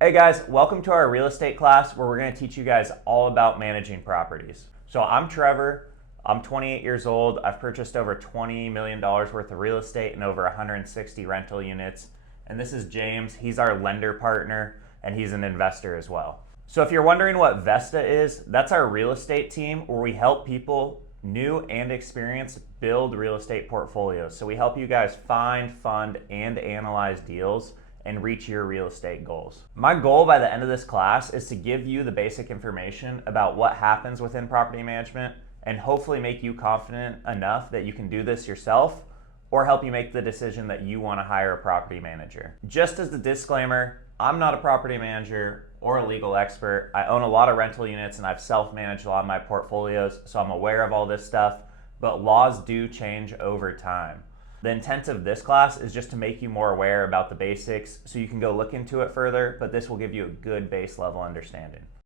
Hey guys, welcome to our real estate class where we're going to teach you guys all about managing properties. So I'm Trevor, I'm 28 years old, I've purchased over $20 million worth of real estate and over 160 rental units. And this is James, he's our lender partner and he's an investor as well. So if you're wondering what Vesta is, that's our real estate team where we help people new and experienced build real estate portfolios. So we help you guys find, fund, and analyze deals and reach your real estate goals. My goal by the end of this class is to give you the basic information about what happens within property management and hopefully make you confident enough that you can do this yourself or help you make the decision that you want to hire a property manager. Just as a disclaimer, I'm not a property manager or a legal expert. I own a lot of rental units and I've self-managed a lot of my portfolios, so I'm aware of all this stuff, but laws do change over time. The intent of this class is just to make you more aware about the basics so you can go look into it further, but this will give you a good base level understanding.